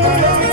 oh you.